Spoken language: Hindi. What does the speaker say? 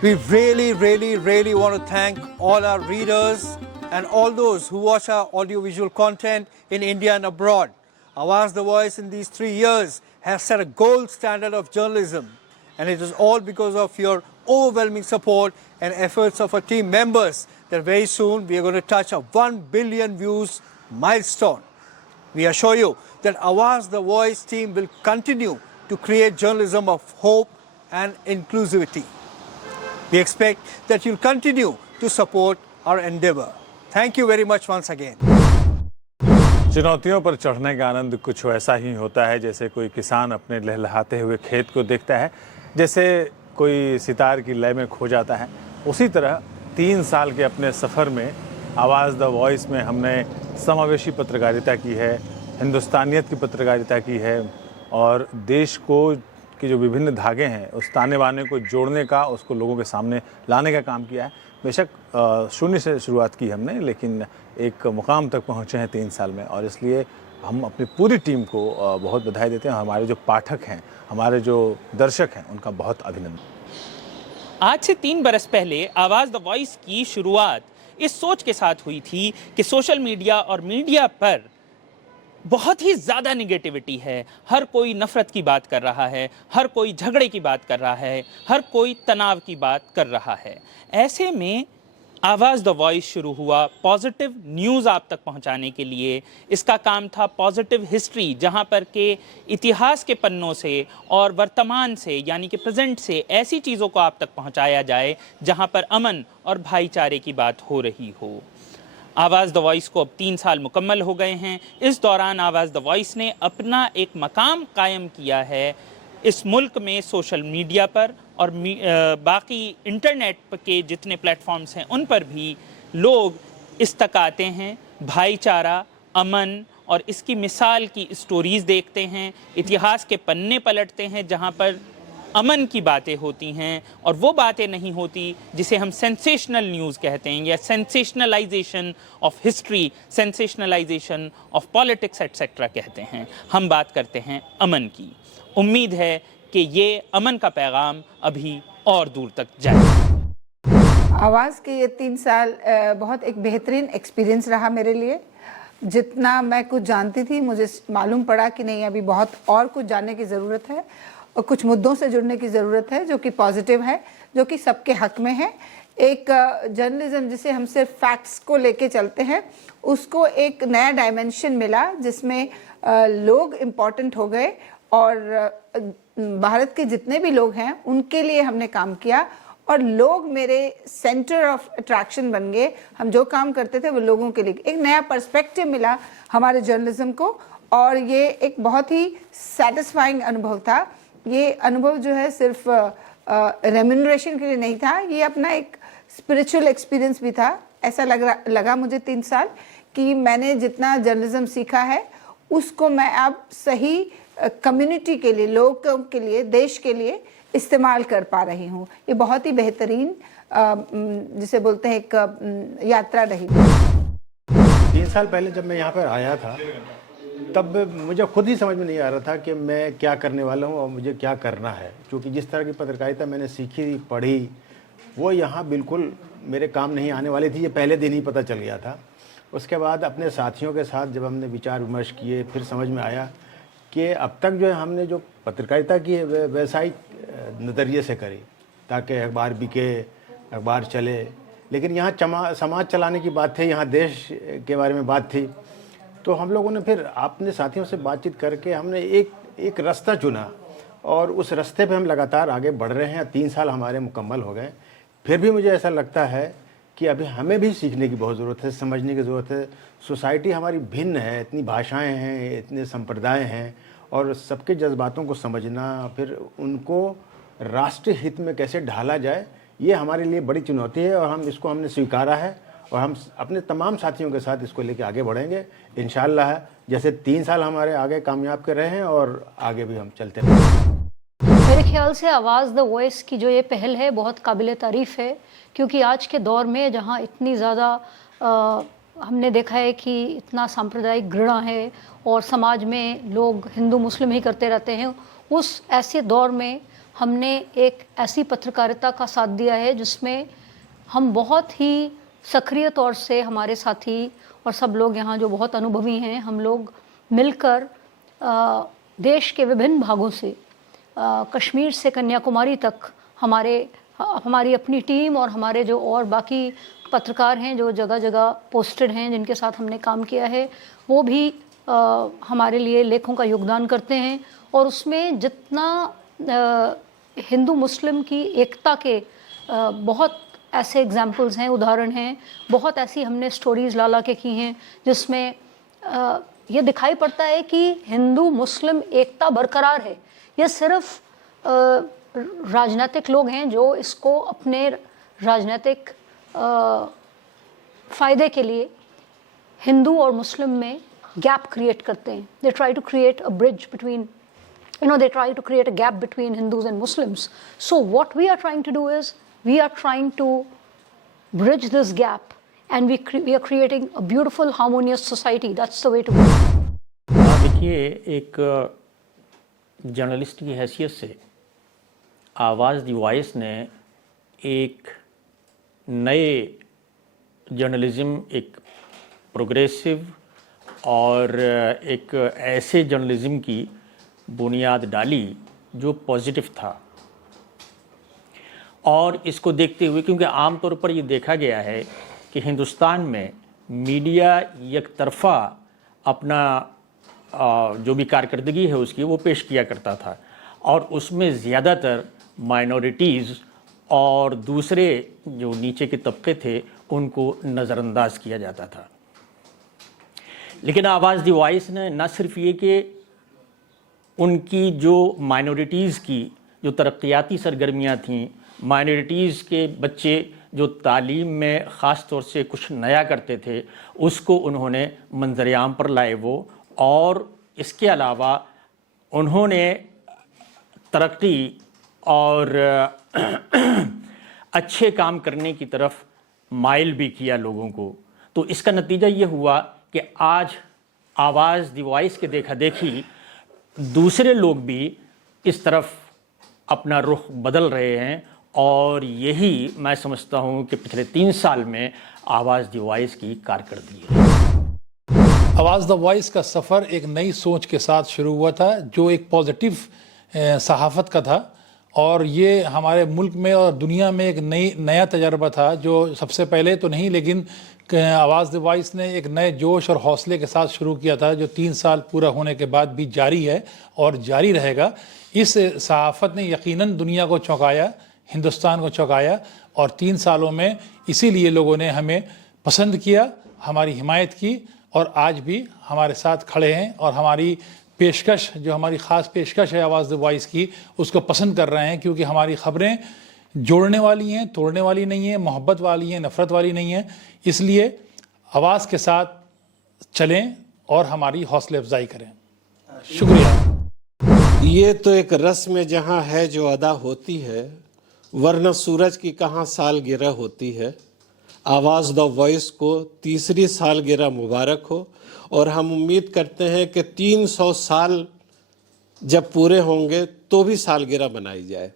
We really want to thank all our readers and all those who watch our audiovisual content in India and abroad. Awaz the Voice in these 3 years has set a gold standard of journalism, and it is all because of your overwhelming support and efforts of our team members that very soon we are going to touch a 1 billion views milestone. We assure you that Awaz the Voice team will continue to create journalism of hope and inclusivity. We expect that you'll continue to support our endeavor. Thank you very much once again. चुनौतियों पर चढ़ने का आनंद कुछ ऐसा ही होता है जैसे कोई किसान अपने लहलहाते हुए खेत को देखता है, जैसे कोई सितार की लय में खो जाता है। उसी तरह 3 साल के अपने सफ़र में आवाज़ द वॉइस में हमने समावेशी पत्रकारिता की है, हिंदुस्तानियत की पत्रकारिता की है और देश को कि जो विभिन्न धागे हैं उस ताने बाने को जोड़ने का, उसको लोगों के सामने लाने का काम किया है। बेशक शून्य से शुरुआत की हमने, लेकिन एक मुकाम तक पहुँचे हैं 3 साल में और इसलिए हम अपनी पूरी टीम को बहुत बधाई देते हैं। हमारे जो पाठक हैं, हमारे जो दर्शक हैं, उनका बहुत अभिनंदन। आज से 3 बरस पहले आवाज़ द वॉइस की शुरुआत इस सोच के साथ हुई थी कि सोशल मीडिया और मीडिया पर बहुत ही ज़्यादा निगेटिविटी है। हर कोई नफ़रत की बात कर रहा है, हर कोई झगड़े की बात कर रहा है, हर कोई तनाव की बात कर रहा है। ऐसे में आवाज़ द वॉइस शुरू हुआ पॉजिटिव न्यूज़ आप तक पहुंचाने के लिए। इसका काम था पॉजिटिव हिस्ट्री, जहां पर के इतिहास के पन्नों से और वर्तमान से यानी कि प्रेजेंट से ऐसी चीज़ों को आप तक पहुंचाया जाए जहां पर अमन और भाईचारे की बात हो रही हो। आवाज़ द वॉइस को अब 3 साल मुकम्मल हो गए हैं। इस दौरान आवाज़ द वॉइस ने अपना एक मकाम कायम किया है इस मुल्क में सोशल मीडिया पर और बाकी इंटरनेट के जितने प्लेटफॉर्म्स हैं उन पर भी लोग इस तक आते हैं, भाईचारा, अमन और इसकी मिसाल की स्टोरीज़ देखते हैं, इतिहास के पन्ने पलटते हैं जहां पर अमन की बातें होती हैं और वो बातें नहीं होती जिसे हम सेंसेशनल न्यूज़ कहते हैं या sensationalization of history, sensationalization of politics etcetera कहते हैं। हम बात करते हैं अमन की। उम्मीद है कि ये अमन का पैगाम अभी और दूर तक जाए। आवाज़ के ये 3 साल बहुत एक बेहतरीन एक्सपीरियंस रहा मेरे लिए। जितना मैं कुछ जानती थी मुझे मालूम पड़ा कि नहीं, अभी बहुत और कुछ जानने की ज़रूरत है और कुछ मुद्दों से जुड़ने की ज़रूरत है जो कि पॉजिटिव है, जो कि सबके हक में है। एक जर्नलिज्म जिसे हम सिर्फ फैक्ट्स को लेके चलते हैं, उसको एक नया डायमेंशन मिला जिसमें लोग इम्पॉर्टेंट हो गए और भारत के जितने भी लोग हैं उनके लिए हमने काम किया और लोग मेरे सेंटर ऑफ अट्रैक्शन बन गए। हम जो काम करते थे वो लोगों के लिए, एक नया पर्सपेक्टिव मिला हमारे जर्नलिज्म को और ये एक बहुत ही सेटिस्फाइंग अनुभव था। ये अनुभव जो है सिर्फ रेम्यूनरेशन के लिए नहीं था, ये अपना एक स्पिरिचुअल एक्सपीरियंस भी था। ऐसा लगा मुझे 3 साल कि मैंने जितना जर्नलिज्म सीखा है उसको मैं अब सही कम्युनिटी के लिए, लोगों के लिए, देश के लिए इस्तेमाल कर पा रही हूँ। ये बहुत ही बेहतरीन जिसे बोलते हैं एक यात्रा रही। 3 साल पहले जब मैं यहाँ पर आया था तब मुझे खुद ही समझ में नहीं आ रहा था कि मैं क्या करने वाला हूँ और मुझे क्या करना है, क्योंकि जिस तरह की पत्रकारिता मैंने सीखी पढ़ी वो यहाँ बिल्कुल मेरे काम नहीं आने वाली थी। ये पहले दिन ही पता चल गया था। उसके बाद अपने साथियों के साथ जब हमने विचार विमर्श किए फिर समझ में आया कि अब तक जो है हमने जो पत्रकारिता की है व्यवसायिक नज़रिए से करी ताकि अखबार बिके, अखबार चले, लेकिन यहाँ समाज चलाने की बात थी, यहाँ देश के बारे में बात थी। तो हम लोगों ने फिर अपने साथियों से बातचीत करके हमने एक रास्ता चुना और उस रास्ते पे हम लगातार आगे बढ़ रहे हैं। 3 साल हमारे मुकम्मल हो गए। फिर भी मुझे ऐसा लगता है कि अभी हमें भी सीखने की बहुत ज़रूरत है, समझने की ज़रूरत है। सोसाइटी हमारी भिन्न है, इतनी भाषाएं हैं, इतने संप्रदाय हैं और सबके जज्बातों को समझना, फिर उनको राष्ट्रीय हित में कैसे ढाला जाए, ये हमारे लिए बड़ी चुनौती है और हमने स्वीकारा है और हम अपने तमाम साथियों के साथ इसको लेके आगे बढ़ेंगे इंशाअल्लाह। जैसे 3 साल हमारे आगे कामयाब कर रहे हैं और आगे भी हम चलते रहेंगे। मेरे ख्याल से आवाज़ द वॉइस की जो ये पहल है बहुत काबिल तारीफ़ है, क्योंकि आज के दौर में जहाँ इतनी ज़्यादा हमने देखा है कि इतना सांप्रदायिक घृणा है और समाज में लोग हिंदू मुस्लिम ही करते रहते हैं, उस ऐसे दौर में हमने एक ऐसी पत्रकारिता का साथ दिया है जिसमें हम बहुत ही सक्रिय तौर से, हमारे साथी और सब लोग यहाँ जो बहुत अनुभवी हैं, हम लोग मिलकर देश के विभिन्न भागों से, कश्मीर से कन्याकुमारी तक हमारी अपनी टीम और हमारे जो और बाकी पत्रकार हैं जो जगह जगह पोस्टेड हैं, जिनके साथ हमने काम किया है, वो भी हमारे लिए लेखों का योगदान करते हैं। और उसमें जितना हिंदू मुस्लिम की एकता के बहुत ऐसे एग्जाम्पल्स हैं, उदाहरण हैं, बहुत ऐसी हमने स्टोरीज़ ला के की हैं जिसमें ये दिखाई पड़ता है कि हिंदू मुस्लिम एकता बरकरार है। ये सिर्फ राजनीतिक लोग हैं जो इसको अपने राजनीतिक फ़ायदे के लिए हिंदू और मुस्लिम में गैप क्रिएट करते हैं। They try to create a bridge between, they try to create a gap between Hindus and Muslims. So what we are trying to do is, we are trying to bridge this gap, and we are creating a beautiful, harmonious society. That's the way to go. देखिए, एक जर्नलिस्ट की हैसियत से आवाज़ द वॉइस ने एक नए जर्नलिज़्म, एक प्रोग्रेसिव और एक ऐसे जर्नलिज़्म की बुनियाद डाली जो पॉजिटिव था। और इसको देखते हुए, क्योंकि आमतौर पर ये देखा गया है कि हिंदुस्तान में मीडिया एक तरफ़ा अपना जो भी कारकर्दगी है उसकी वो पेश किया करता था, और उसमें ज़्यादातर माइनॉरिटीज़ और दूसरे जो नीचे के तबके थे उनको नज़रअंदाज किया जाता था। लेकिन आवाज़ द वॉइस ने न सिर्फ ये कि उनकी जो माइनॉरिटीज़ की जो तरक्याती सरगर्मियाँ थीं, माइनॉरिटीज़ के बच्चे जो तालीम में ख़ास तौर से कुछ नया करते थे, उसको उन्होंने मंजर-ए-आम पर लाए वो, और इसके अलावा उन्होंने तरक्की और अच्छे काम करने की तरफ माइल भी किया लोगों को। तो इसका नतीजा ये हुआ कि आज आवाज़ द वॉइस के देखा देखी दूसरे लोग भी इस तरफ अपना रुख बदल रहे हैं, और यही मैं समझता हूँ कि पिछले 3 साल में आवाज़ द वॉइस की कारकर्दगी है। आवाज़ द वॉइस का सफ़र एक नई सोच के साथ शुरू हुआ था, जो एक पॉजिटिव सहाफ़त का था, और ये हमारे मुल्क में और दुनिया में एक नया तजर्बा था जो सबसे पहले तो नहीं, लेकिन आवाज़ द वॉइस ने एक नए जोश और हौसले के साथ शुरू किया था, जो 3 साल पूरा होने के बाद भी जारी है और जारी रहेगा। इस सहाफ़त ने यकीनन दुनिया को चौंकाया, हिंदुस्तान को चौंकाया, और 3 सालों में इसीलिए लोगों ने हमें पसंद किया, हमारी हिमायत की, और आज भी हमारे साथ खड़े हैं, और हमारी पेशकश, जो हमारी ख़ास पेशकश है आवाज़ द वॉइस की, उसको पसंद कर रहे हैं, क्योंकि हमारी ख़बरें जोड़ने वाली हैं, तोड़ने वाली नहीं हैं, मोहब्बत वाली हैं, नफ़रत वाली नहीं हैं। इसलिए आवाज़ के साथ चलें और हमारी हौसला अफजाई करें। शुक्रिया। ये तो एक रस्म जहाँ है जो अदा होती है, वरना सूरज की कहाँ सालगिरह होती है। आवाज़ द वॉइस को 3री सालगिरह मुबारक हो, और हम उम्मीद करते हैं कि 300 साल जब पूरे होंगे तो भी सालगिरह मनाई जाए।